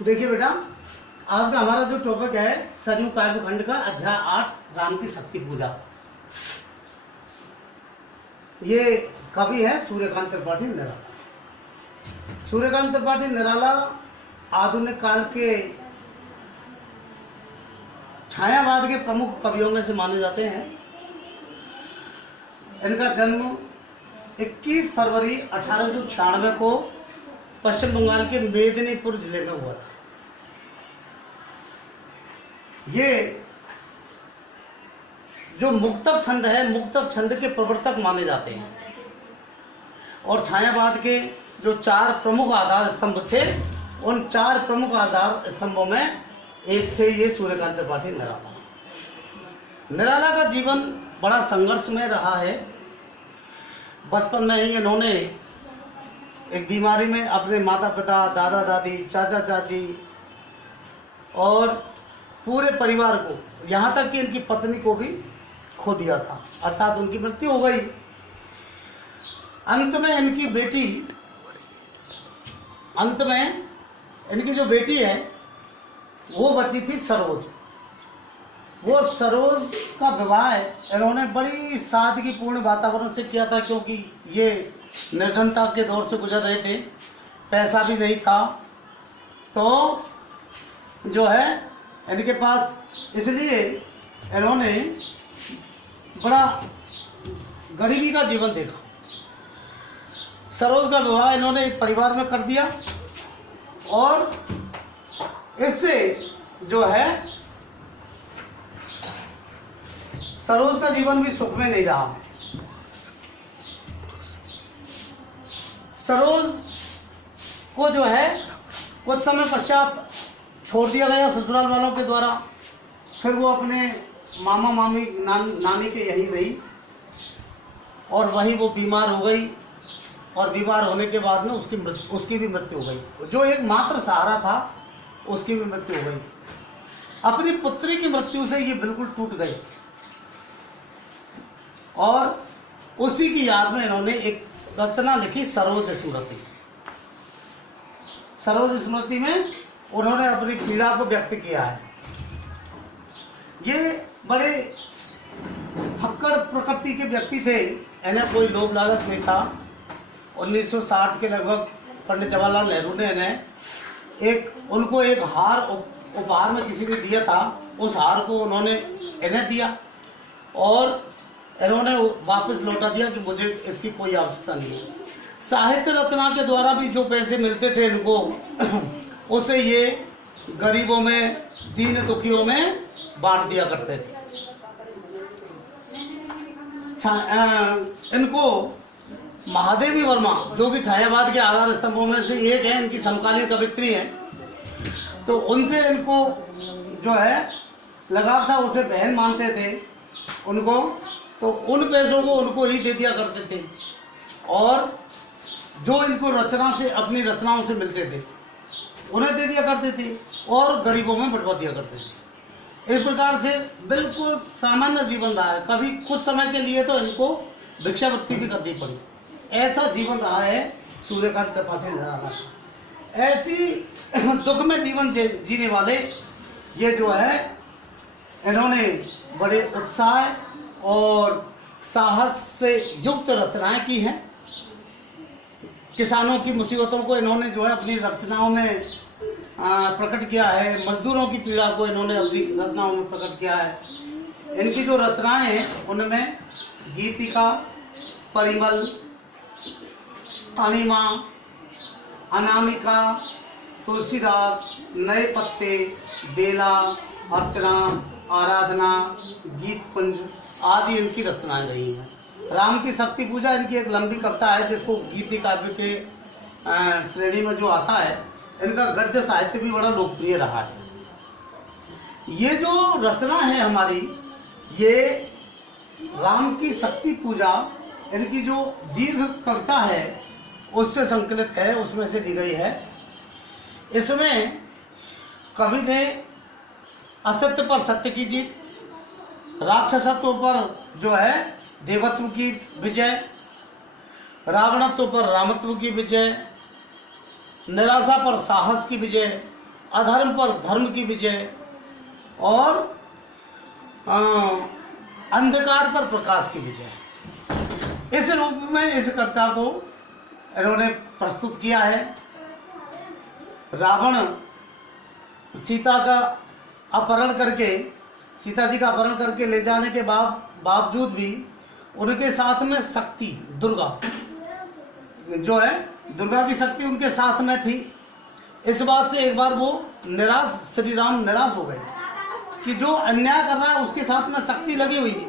देखिए बेटा, आज का हमारा जो टॉपिक है सरयू काव्य खंड का अध्याय 8 राम की शक्ति पूजा। ये कवि है सूर्यकांत त्रिपाठी निराला। सूर्यकांत त्रिपाठी निराला आधुनिक काल के छायावाद के प्रमुख कवियों में से माने जाते हैं। इनका जन्म 21 फरवरी 1896 को पश्चिम बंगाल के मेदिनीपुर जिले में हुआ था। ये जो मुक्तक छंद है, मुक्तक छंद के प्रवर्तक माने जाते हैं और छायावाद के जो 4 प्रमुख आधार स्तंभ थे, उन 4 प्रमुख आधार स्तंभों में एक थे ये सूर्यकांत त्रिपाठी निराला। निराला का जीवन बड़ा संघर्ष में रहा है। बचपन में ही इन्होंने एक बीमारी में अपने माता पिता, दादा दादी, चाचा चाची और पूरे परिवार को, यहाँ तक कि इनकी पत्नी को भी खो दिया था, अर्थात उनकी मृत्यु हो गई। अंत में इनकी जो बेटी है वो बची थी सरोज। वो सरोज का विवाह इन्होंने बड़ी सादगीपूर्ण वातावरण से किया था, क्योंकि ये निर्धनता के दौर से गुजर रहे थे, पैसा भी नहीं था, तो जो है इनके पास, इसलिए इन्होंने बड़ा गरीबी का जीवन देखा। सरोज का विवाह इन्होंने एक परिवार में कर दिया और इससे जो है सरोज का जीवन भी सुख में नहीं रहा। सरोज को जो है कुछ समय पश्चात छोड़ दिया गया ससुराल वालों के द्वारा। फिर वो अपने मामा मामी नानी के यहीं रही और वहीं वो बीमार हो गई और बीमार होने के बाद में उसकी भी मृत्यु हो गई। जो एक मात्र सहारा था उसकी भी मृत्यु हो गई। अपनी पुत्री की मृत्यु से ये बिल्कुल टूट गए और उसी की याद में इन्होंने एक रचना लिखी, सरोज स्मृति। सरोज स्मृति में उन्होंने अपनी पीड़ा को व्यक्त किया है। ये बड़े फक्कड़ प्रकृति के व्यक्ति थे, इन्हें कोई लोभ लालच नहीं था। 1960 के लगभग पंडित जवाहरलाल नेहरू ने उनको एक हार उपहार में किसी ने दिया था। उस हार को उन्होंने इन्हें दिया और इन्होंने वापस लौटा दिया कि मुझे इसकी कोई आवश्यकता नहीं है। साहित्य रचना के द्वारा भी जो पैसे मिलते थे इनको, उसे ये गरीबों में, दीन दुखियों में बांट दिया करते थे। इनको महादेवी वर्मा, जो कि छायावाद के आधार स्तंभों में से एक है, इनकी समकालीन कवित्री है, तो उनसे इनको जो है लगाव था, उसे बहन मानते थे उनको, तो उन पैसों को उनको ही दे दिया करते थे और जो इनको रचना से, अपनी रचनाओं से मिलते थे उन्हें दे दिया करते थे और गरीबों में बंटवा दिया करते थे। इस प्रकार से बिल्कुल सामान्य जीवन रहा है। कभी कुछ समय के लिए तो इनको भिक्षावृत्ति भी करनी पड़ी। ऐसा जीवन रहा है सूर्यकांत त्रिपाठी निराला का। ऐसी दुख में जीवन जीने वाले ये जो है, इन्होंने बड़े उत्साह और साहस से युक्त रचनाएं की हैं। किसानों की मुसीबतों को इन्होंने जो है अपनी रचनाओं में प्रकट किया है। मजदूरों की पीड़ा को इन्होंने अपनी रचनाओं में प्रकट किया है। इनकी जो रचनाएं हैं उनमें गीतिका, परिमल, अनिमा, अनामिका, तुलसीदास, नए पत्ते, बेला, अर्चना, आराधना, गीत पुंज आदि इनकी रचनाएं रही हैं। राम की शक्ति पूजा इनकी एक लंबी कविता है, जिसको गीति काव्य के श्रेणी में जो आता है। इनका गद्य साहित्य भी बड़ा लोकप्रिय रहा है। ये जो रचना है हमारी, ये राम की शक्ति पूजा, इनकी जो दीर्घ कविता है उससे संकलित है, उसमें से ली गई है। इसमें कवि ने असत्य पर सत्य की जीत, राक्षसत्व पर जो है देवत्व की विजय, रावणत्व पर रामत्व की विजय, निराशा पर साहस की विजय अधर्म पर धर्म की विजय और अंधकार पर प्रकाश की विजय, इस रूप में इस कविता को इन्होंने प्रस्तुत किया है। रावण सीता का अपहरण करके, सीता जी का अपहरण करके ले जाने के बावजूद भी उनके साथ में शक्ति दुर्गा जो है, दुर्गा की शक्ति उनके साथ में थी। इस बात से एक बार वो निराश, श्री राम निराश हो गए कि जो अन्याय कर रहा है उसके साथ में शक्ति लगी हुई है,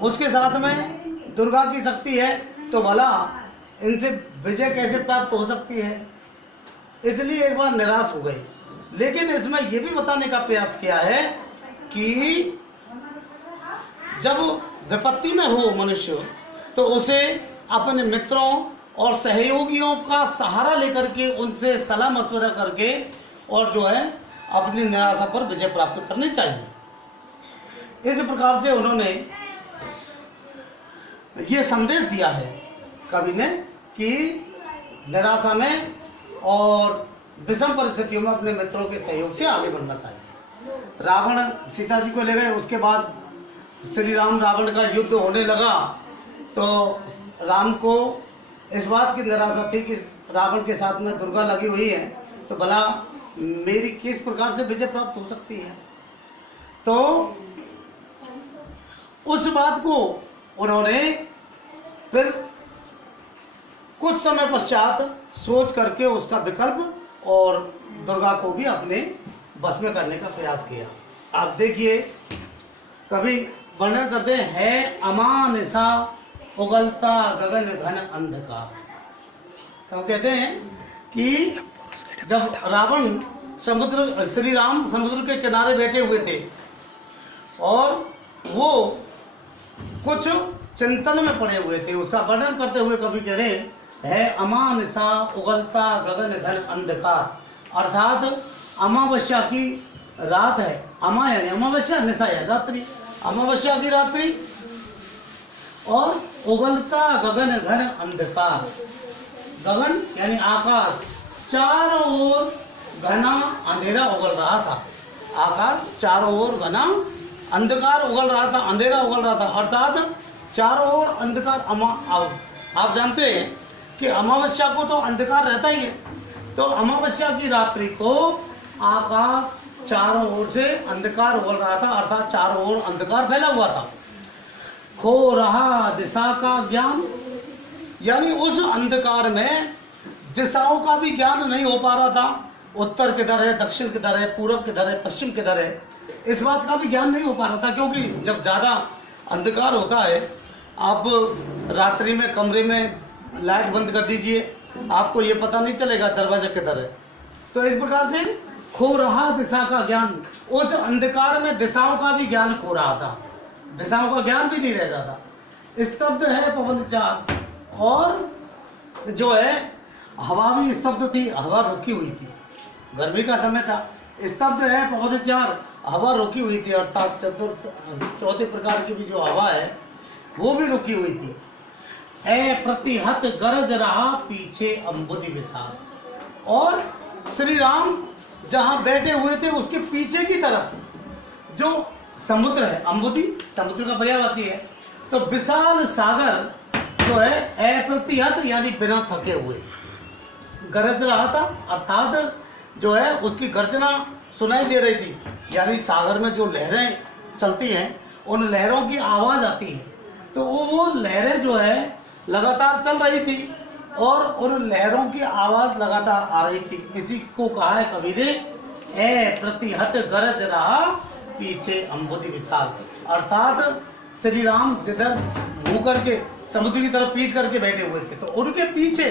उसके साथ में दुर्गा की शक्ति है, तो भला इनसे विजय कैसे प्राप्त हो सकती है। इसलिए एक बार निराश हो गए। लेकिन इसमें यह भी बताने का प्रयास किया है कि जब विपत्ति में हो मनुष्य तो उसे अपने मित्रों और सहयोगियों का सहारा लेकर के, उनसे सलाह मशवरा करके और जो है अपनी निराशा पर विजय प्राप्त करनी चाहिए। इस प्रकार से उन्होंने ये संदेश दिया है कवि ने कि निराशा में और विषम परिस्थितियों में अपने मित्रों के सहयोग से आगे बढ़ना चाहिए। रावण सीता जी को ले गए, उसके बाद श्री राम रावण का युद्ध होने लगा, तो राम को इस बात की निराशा थी कि रावण के साथ में दुर्गा लगी हुई है, तो भला मेरी किस प्रकार से विजय प्राप्त हो सकती है। तो उस बात को उन्होंने फिर कुछ समय पश्चात सोच करके उसका विकल्प और दुर्गा को भी अपने बस में करने का प्रयास किया। आप देखिए कवि वर्णन करते हैं, अमान सा उगलता गगन घन अंधकार। तो कहते हैं कि जब रावण समुद्र, श्री राम समुद्र के किनारे बैठे हुए थे और वो कुछ चिंतन में पड़े हुए थे, उसका वर्णन करते हुए कवि कह रहे है, अमान सा उगलता गगन घन अंधकार, अर्थात अमावस्या की रात है। अमा यानी अमावस्या, निशा है रात्रि, अमावस्या की रात्रि और उगलता गगन घन अंधकार। गगन यानी आकाश, चारों ओर घना अंधेरा उगल रहा था। आकाश चारों ओर घना अंधकार उगल रहा था, अंधेरा उगल रहा था, अर्थात चारों ओर अंधकार। आप जानते हैं कि अमावस्या को तो अंधकार रहता ही है, तो अमावस्या की रात्रि को आकाश चारों ओर से अंधकार उगल रहा था, अर्थात चारों ओर अंधकार फैला हुआ था। खो रहा दिशा का ज्ञान, यानी उस अंधकार में दिशाओं का भी ज्ञान नहीं हो पा रहा था। उत्तर किधर है, दक्षिण किधर है, पूरब किधर है, पश्चिम किधर है, इस बात का भी ज्ञान नहीं हो पा रहा था। क्योंकि जब ज़्यादा अंधकार होता है, आप रात्रि में कमरे में लाइट बंद कर दीजिए, आपको ये पता नहीं चलेगा दरवाजा किधर है। तो इस प्रकार से खो रहा दिशा का ज्ञान, उस अंधकार में दिशाओं का भी ज्ञान खो रहा था, दिशाओं का ज्ञान भी नहीं रह रहा था। स्तब्ध है पवन चार, और जो है हवा भी स्तब्ध थी, हवा रुकी हुई थी, गर्मी का समय था। स्तब्ध है पवन चार, हवा रुकी हुई थी, अर्थात चौथे प्रकार की भी जो हवा है वो भी रुकी हुई थी। है प्रतिहत गरज रहा पीछे अम्बुधि विशाल, और श्री राम जहां बैठे हुए थे उसके पीछे की तरफ जो समुद्र है, अम्बुधि समुद्र का पर्यायवाची है, तो विशाल सागर जो है अप्रतिहत यानी बिना थके हुए गरज रहा था, अर्थात जो है उसकी गर्जना सुनाई दे रही थी। यानी सागर में जो लहरें चलती हैं उन लहरों की आवाज आती है, तो वो लहरें जो है लगातार चल रही थी और उन लहरों की आवाज लगातार आ रही थी। इसी को कहा है कवि ने, ए प्रतिहत गरज रहा पीछे अम्बुधि विशाल, अर्थात श्री राम जिधर मुंह करके समुद्र की तरफ पीठ करके बैठे हुए थे, तो उनके पीछे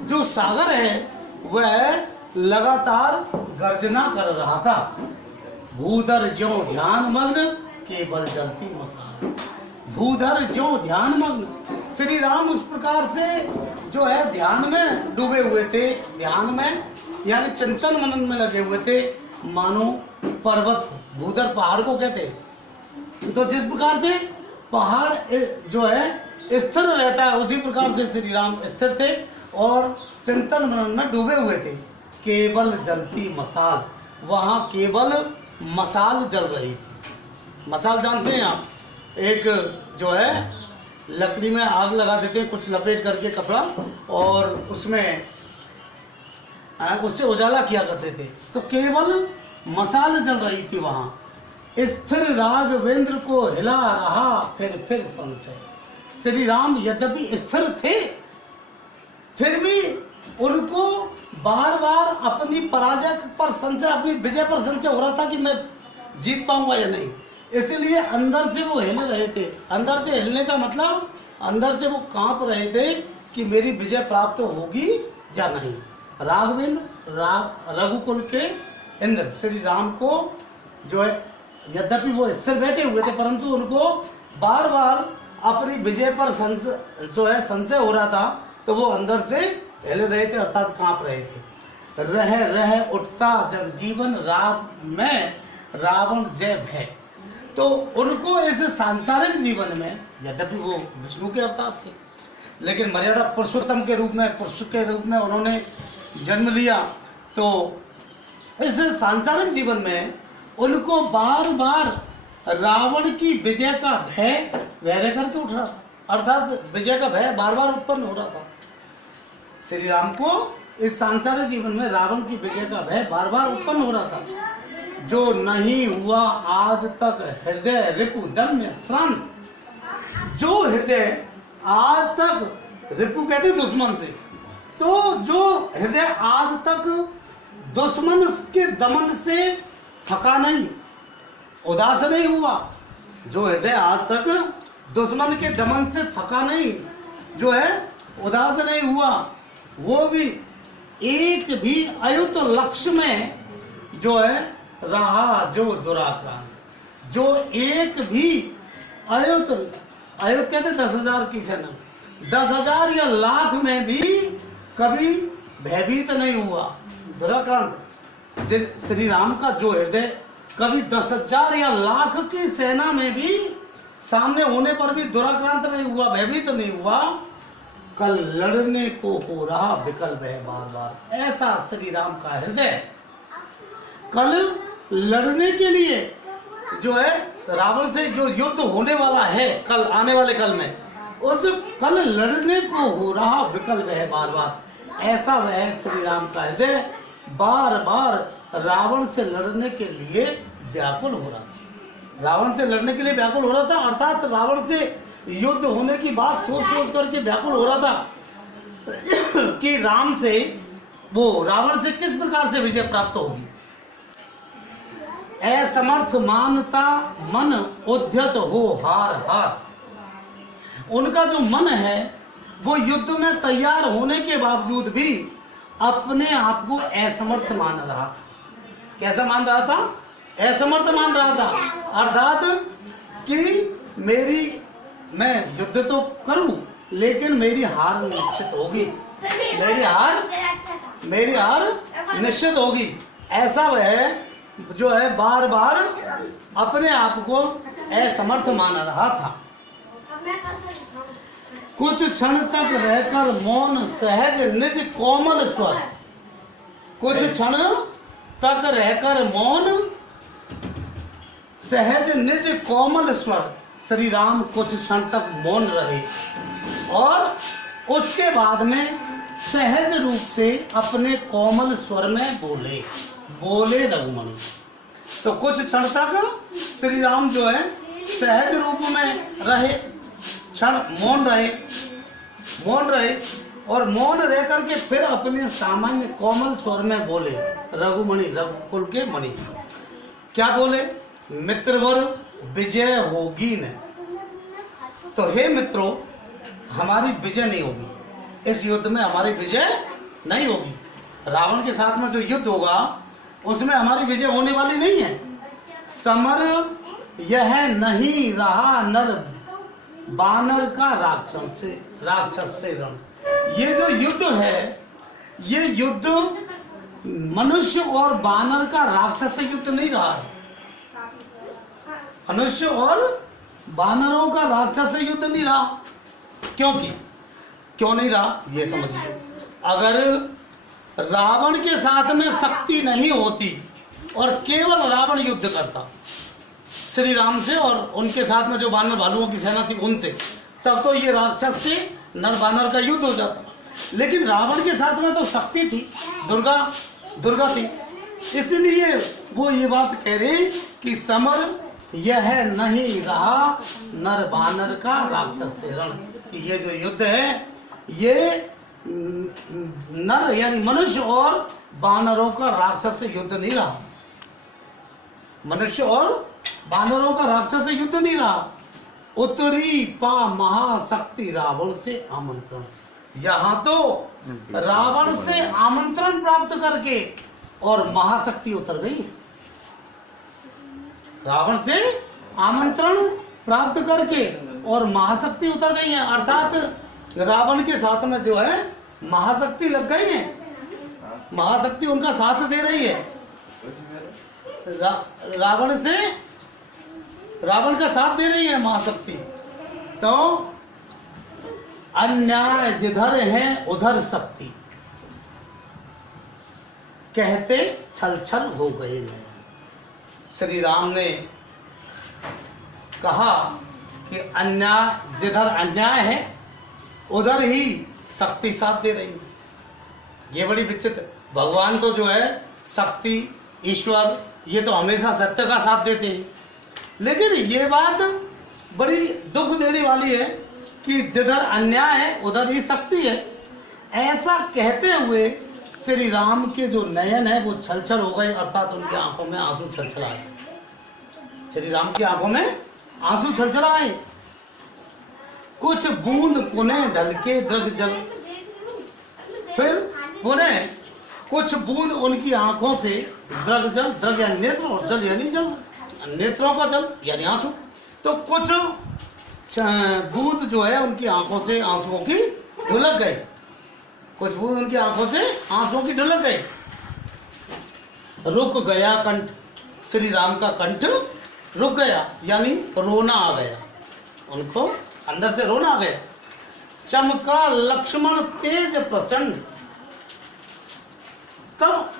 जो सागर है वह लगातार गर्जना कर रहा था। भूधर ज्यों ध्यान मग्न केवल जलती मशाल, भूधर ज्यों ध्यान मग्न, श्री राम उस प्रकार से जो है ध्यान में डूबे हुए थे, ध्यान में यानी चिंतन मनन में लगे हुए थे, मानो पर्वत, भूधर पहाड़ को कहते। तो जिस प्रकार से पहाड़ जो है स्थिर रहता है, उसी प्रकार से श्री राम स्थिर थे और चिंतन मनन में डूबे हुए थे। केवल जलती मसाल, वहाँ केवल मसाल जल रही थी। मसाल जानते हैं आप, एक जो है लकड़ी में आग लगा देते हैं कुछ लपेट करके कपड़ा, और उसमें उससे उजाला किया करते थे, तो केवल मसाल जल रही थी वहाँ। स्थिर राघवेंद्र को हिला रहा फिर संशय। श्री राम यद्यपि स्थिर थे, फिर भी उनको बार बार अपनी पराजय पर संशय, अपनी विजय पर संशय हो रहा था कि मैं जीत पाऊंगा या नहीं। इसलिए अंदर से वो हिल रहे थे। अंदर से हिलने का मतलब अंदर से वो कांप रहे थे कि मेरी विजय प्राप्त होगी या नहीं। राघवेंद्र रघुकुल के इंद्र श्री राम को जो है, यद्यपि वो स्थिर बैठे हुए थे, परंतु उनको बार बार अपनी विजय पर संशय हो रहा था, तो वो अंदर से हिल रहे थे, अर्थात कांप रहे थे। रह उठता जगजीवन में रावण जय भय। तो उनको इस सांसारिक जीवन में, यद्यपि वो विष्णु के अवतार थे, लेकिन मर्यादा पुरुषोत्तम के रूप में, पुरुष के रूप में उन्होंने जन्म लिया, तो इस सांसारिक जीवन में उनको बार बार रावण की विजय का भय रह करके उठ रहा था, अर्थात विजय का भय बार बार उत्पन्न हो रहा था। श्री राम को इस सांसारिक जीवन में रावण की विजय का भय बार बार उत्पन्न हो रहा था। जो नहीं हुआ आज तक हृदय रिपु दम में श्रांत, जो हृदय आज तक, रिपु कहते दुश्मन से, तो जो हृदय आज तक दुश्मन के दमन से थका नहीं, उदास नहीं हुआ, जो हृदय आज तक दुश्मन के दमन से थका नहीं, जो है उदास नहीं हुआ, वो भी एक भी अयुत लक्ष्य में जो है रहा जो दुराक्रांत। जो एक भी अयुत कहते 10,000 की सेना, 10,000 या लाख में भी कभी भयभीत नहीं हुआ, दुराक्रांत। श्री राम का जो हृदय कभी 10,000 या लाख की सेना में भी सामने होने पर भी दुराक्रांत नहीं हुआ, भयभीत नहीं हुआ। कल लड़ने को हो रहा विकल्प है बार बार, ऐसा श्री राम का हृदय कल लड़ने के लिए जो है रावण से जो युद्ध होने वाला है कल, आने वाले कल में, उस कल लड़ने को हो रहा विकल्प है बार बार, ऐसा वह श्री राम का हृदय बार बार रावण से लड़ने के लिए व्याकुल हो रहा था। रावण से लड़ने के लिए व्याकुल हो रहा था, अर्थात रावण से युद्ध होने की बात सोच सोच करके व्याकुल हो रहा था कि राम से, वो रावण से किस प्रकार से विजय प्राप्त होगी। असमर्थ मानता मन उद्यत हो हार हार। उनका जो मन है वो युद्ध में तैयार होने के बावजूद भी अपने आप को असमर्थ मान रहा था। कैसा मान रहा था? असमर्थ मान रहा था, अर्थात कि मैं युद्ध तो करूं लेकिन मेरी हार निश्चित होगी, मेरी हार निश्चित होगी। ऐसा वह जो है बार बार अपने आप को असमर्थ मान रहा था। कुछ क्षण तक रहकर मौन सहज निज कोमल स्वर, कुछ क्षण तक रहकर मौन सहज निज कोमल स्वर। श्री राम कुछ क्षण तक मौन रहे और उसके बाद में सहज रूप से अपने कोमल स्वर में बोले रघुमणि। तो कुछ क्षण तक श्री राम जो है सहज रूप में रहे, क्षण मौन रहे और मौन रह करके फिर अपने सामान्य कोमल स्वर में बोले, रघुमणि, रघुकुल के मणि। क्या बोले? मित्रवर विजय होगी न। तो हे मित्रों, हमारी विजय नहीं होगी, इस युद्ध में हमारी विजय नहीं होगी। रावण के साथ में जो युद्ध होगा उसमें हमारी विजय होने वाली नहीं है। समर यह नहीं रहा नर बानर का राक्षस से रण। ये जो युद्ध है, ये युद्ध मनुष्य और बानर का राक्षस से युद्ध नहीं रहा है। मनुष्य और बानरों का राक्षस से युद्ध नहीं रहा। क्यों नहीं रहा ये समझिए। अगर रावण के साथ में शक्ति नहीं होती और केवल रावण युद्ध करता श्री राम से और उनके साथ में जो वानर भालुओं की सेना थी उनसे, तब तो ये राक्षस से नर वानर का युद्ध हो जाता। लेकिन रावण के साथ में तो शक्ति थी, दुर्गा थी, इसलिए वो ये बात कह रहे कि समर यह नहीं रहा नर वानर का राक्षस से रण। ये जो युद्ध है ये नर यानी मनुष्य और वानरों का राक्षस से युद्ध नहीं रहा, मनुष्य और वानरों का राक्षस से युद्ध नहीं रहा। उत्तरी पा महाशक्ति रावण से आमंत्रण, यहाँ तो रावण से आमंत्रण प्राप्त करके और महाशक्ति उतर गई। रावण से आमंत्रण प्राप्त करके और महाशक्ति उतर गई है, अर्थात रावण के साथ में जो है महाशक्ति लग गई है, महाशक्ति उनका साथ दे रही है। रावण का साथ दे रही है महाशक्ति। तो अन्याय जिधर है उधर शक्ति, कहते छल छल हो गए नयन। श्री राम ने कहा कि अन्याय जिधर अन्याय है उधर ही शक्ति साथ दे रही है। ये बड़ी विचित्र, भगवान तो जो है शक्ति ईश्वर ये तो हमेशा सत्य का साथ देते हैं, लेकिन ये बात बड़ी दुख देने वाली है कि जिधर अन्याय है उधर ही शक्ति है। ऐसा कहते हुए श्री राम के जो नयन है वो छलछल हो गए, अर्थात उनकी आंखों में आंसू छलछल आए। श्री राम की आंखों में आंसू छलछल आए। कुछ बूंद पुनः ढलके दृग जल, फिर पुनः कुछ बूंद उनकी आंखों से दृग जल, दृग यानी नेत्र और जल यानी जल, नेत्रों का जल यानी आंसू। तो कुछ बूंद जो है उनकी आंखों से आंसुओं की ढुलक गए, कुछ बूंद उनकी आंखों से आंसुओं की ढुलक गए। रुक गया कंठ, श्री राम का कंठ रुक गया यानी रोना आ गया, उनको अंदर से रोना आ गया। चमका लक्ष्मण तेज प्रचंड, तब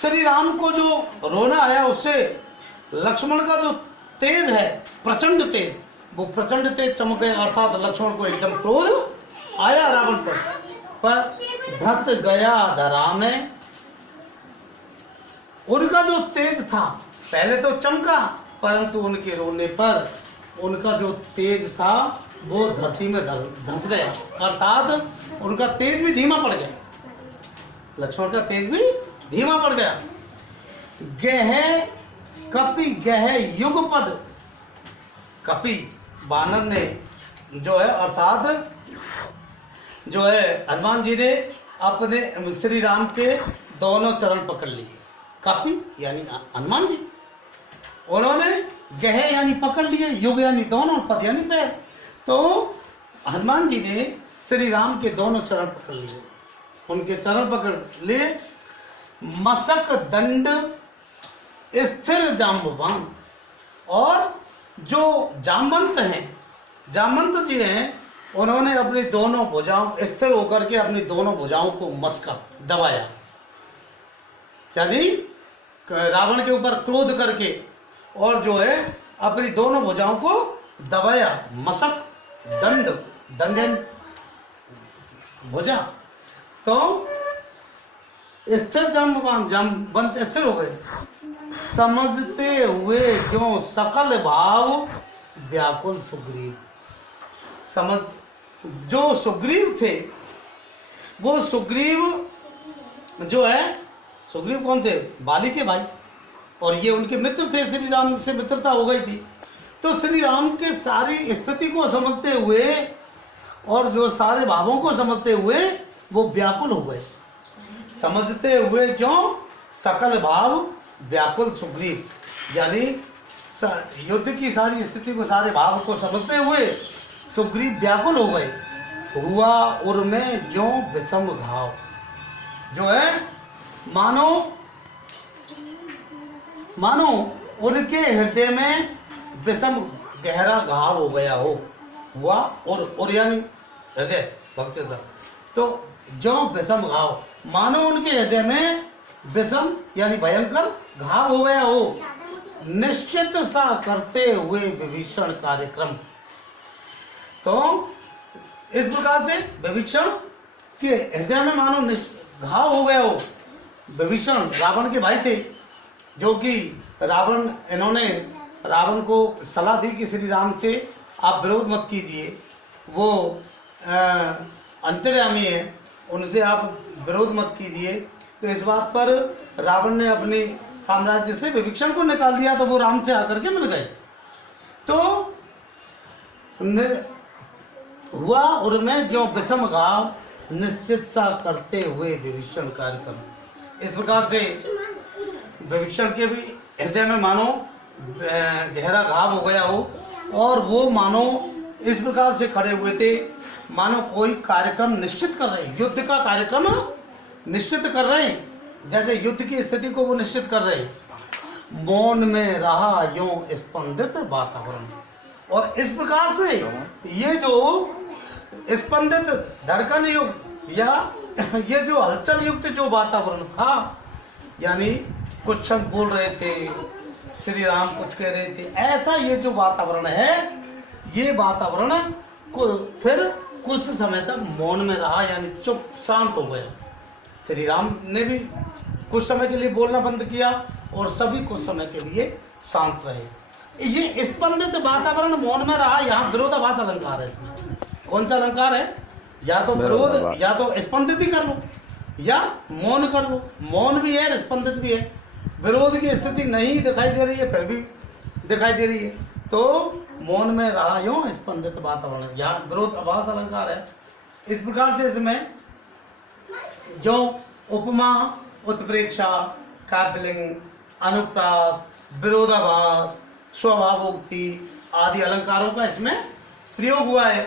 श्री राम को जो रोना आया उससे लक्ष्मण का जो तेज है प्रचंड तेज, वो प्रचंड तेज चमक गए, अर्थात लक्ष्मण को एकदम क्रोध आया रावण पर धस गया धरा में। उनका जो तेज था पहले तो चमका, परंतु उनके रोने पर उनका जो तेज था वो धरती में धंस गया, अर्थात उनका तेज भी धीमा पड़ गया, लक्ष्मण का तेज भी धीमा पड़ गया। गह कपि गह युगपद, कपि बानर ने जो है अर्थात जो है हनुमान जी ने अपने श्री राम के दोनों चरण पकड़ लिए। कपि यानी हनुमान जी, उन्होंने गह यानी पकड़ लिए, युग यानी दोनों, पद यानी पैर। तो हनुमान जी ने श्री राम के दोनों चरण पकड़ लिए, उनके चरण पकड़ लिए। मशक दंड स्थिर जाम्बवान, और जो जामवंत हैं, जामवंत जी हैं, उन्होंने अपनी दोनों भुजाओं स्थिर होकर के अपनी दोनों भुजाओं को मस्का दबाया, यानी रावण के ऊपर क्रोध करके और जो है अपनी दोनों भुजाओं को दबाया। मशक दंड, दंडन भुजा, तो स्थिर जाम्बवंत स्थिर हो गए। समझते हुए जो सकल भाव व्याकुल सुग्रीव, समझ जो सुग्रीव थे, वो सुग्रीव जो है, सुग्रीव कौन थे? बाली के भाई, और ये उनके मित्र थे, श्री राम से मित्रता हो गई थी। तो श्री राम के सारी स्थिति को समझते हुए और जो सारे भावों को समझते हुए वो व्याकुल हो गए। समझते हुए जो सकल भाव व्याकुल सुग्रीव, यानी युद्ध की सारी स्थिति को, सारे भाव को समझते हुए सुग्रीव व्याकुल हो गए। हुआ उर में जो विषम घाव, जो है मानो उनके हृदय में विषम गहरा घाव हो गया हो। हुआ और यानी हृदय भक्षता, तो जो विषम घाव मानो उनके हृदय में विषम यानी भयंकर घाव हो गया हो, निश्चित सा करते हुए विभीषण कार्यक्रम। तो इस प्रकार से विभीषण के हृदय में मानो घाव हो गया हो। विभीषण रावण के भाई थे, जो कि इन्होंने रावण को सलाह दी कि श्री राम से आप विरोध मत कीजिए, वो अंतर्यामी है, उनसे आप विरोध मत कीजिए। तो इस बात पर रावण ने अपने साम्राज्य से विभीषण को निकाल दिया, तो वो राम से आकर के मिल गए। तो हुआ उनमें जो विषम घाव, निश्चित सा करते हुए विभीषण कार्यक्रम। इस प्रकार से विभीषण के भी हृदय में मानो गहरा घाव हो गया हो, और वो मानो इस प्रकार से खड़े हुए थे, मानो कोई कार्यक्रम निश्चित कर रहे, युद्ध का कार्यक्रम निश्चित कर रहे हैं, जैसे युद्ध की स्थिति को वो निश्चित कर रहे। मौन में रहा यूं स्पंदित वातावरण, और इस प्रकार से ये जो स्पंदित धड़कन युक्त या ये जो हलचल युक्त जो वातावरण था, यानी कुछ शब्द बोल रहे थे, श्री राम कुछ कह रहे थे, ऐसा ये जो वातावरण है, ये वातावरण को फिर कुछ समय तक मौन में रहा, यानी चुप शांत हो गया। श्री राम ने भी कुछ समय के लिए बोलना बंद किया, और सभी कुछ समय के लिए शांत रहे। ये स्पंदित वातावरण मौन में रहा, यहाँ विरोधाभास अलंकार है। इसमें कौन सा अलंकार है? या तो विरोध, या तो स्पंदित ही कर लो, या मौन कर लो। मौन भी है, स्पंदित भी है। विरोध की स्थिति नहीं दिखाई दे रही है, फिर भी दिखाई दे रही है, तो मौन में रहा यूं स्पंदित वातावरण, यहाँ विरोधाभास अलंकार है। इस प्रकार से इसमें जो उपमा, उत्प्रेक्षा, काव्यलिंग, अनुप्रास, विरोधाभास, स्वभावोक्ति आदि अलंकारों का इसमें प्रयोग हुआ है,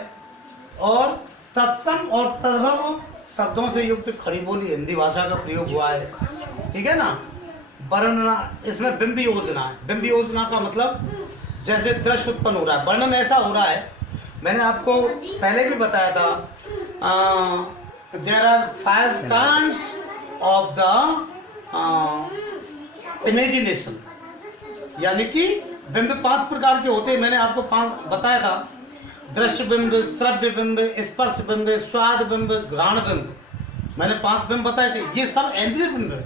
और तत्सम और तद्भव शब्दों से युक्त खड़ी बोली हिंदी भाषा का प्रयोग हुआ है। ठीक है ना। वर्णना, इसमें बिंब योजना है। बिंब योजना का मतलब जैसे दृश्य उत्पन्न हो रहा है, वर्णन ऐसा हो रहा है, मैंने आपको पहले भी बताया था, there are 5 kinds of the imagination, यानी कि बिंब 5 प्रकार के होते हैं। मैंने आपको 5 बताया था, दृश्य बिंब, श्रव्य बिंब, स्पर्श बिंब, स्वाद बिंब, घ्राण बिंब, मैंने 5 बिंब बताए थे। ये सब इंद्रिय बिंब है।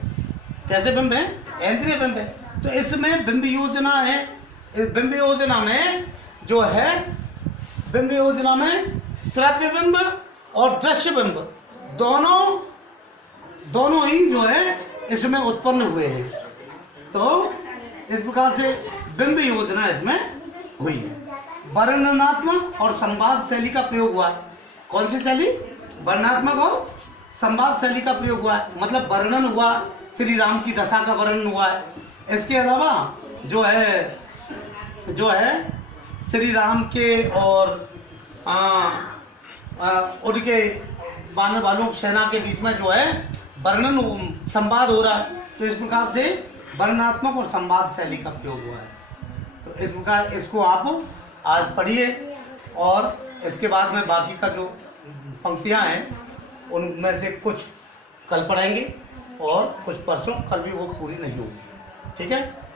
कैसे बिंब है? इंद्रिय बिंब है। तो इसमें बिंब योजना है। बिंब योजना में जो है, बिंब योजना में श्रव्य बिंब और दृश्य बिंब दोनों ही जो है इसमें उत्पन्न हुए हैं। तो इस प्रकार से बिंब योजना इसमें हुई है। वर्णनात्मक और संवाद शैली का प्रयोग हुआ है। कौन सी शैली? वर्णनात्मक और संवाद शैली का प्रयोग हुआ है। मतलब वर्णन हुआ, श्री राम की दशा का वर्णन हुआ है। इसके अलावा जो है श्री राम के और उनके वानर भालू सेना के बीच में जो है वर्णन, संवाद हो रहा है। तो इस प्रकार से वर्णनात्मक और संवाद शैली का प्रयोग हुआ है। तो इस प्रकार इसको आप आज पढ़िए, और इसके बाद में बाकी का जो पंक्तियां हैं उनमें से कुछ कल पढ़ाएंगे, और कुछ परसों, कल भी वो पूरी नहीं होगी। ठीक है।